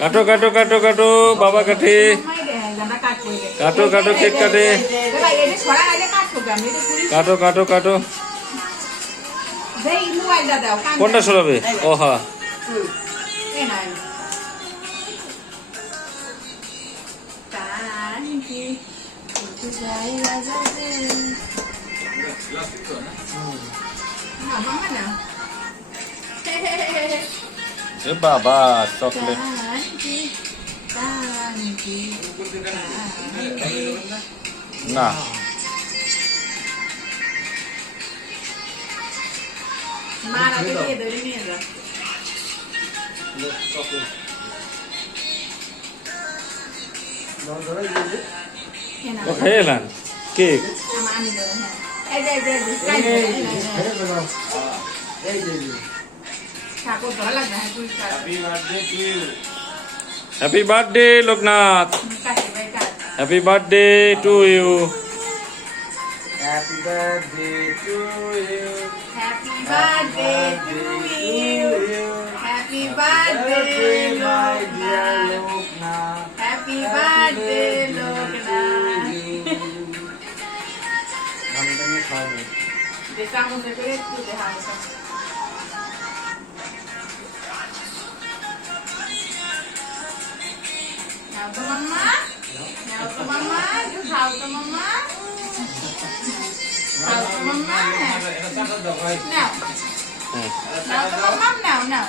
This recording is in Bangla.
কাটো কাটো কাটো কাটো বাবা কাটে কাটো কাটো কেক কাটে কাটো কাটো কাটো কোনটা সরাবে ও হ্যাঁ বাবা চকলেট না খেয়ে এলেন cake happy birthday Loknath happy birthday to you Happy birthday to you. Happy birthday to you. Happy birthday, my dear Loknath. Loknath. Happy birthday, Loknath. Hamda niye kaldı? Dejamos de ver tu dejamos. Nào to mama. Nào to mama, you how to mama. Nào to mama. Nào. Nào to mama nào nào.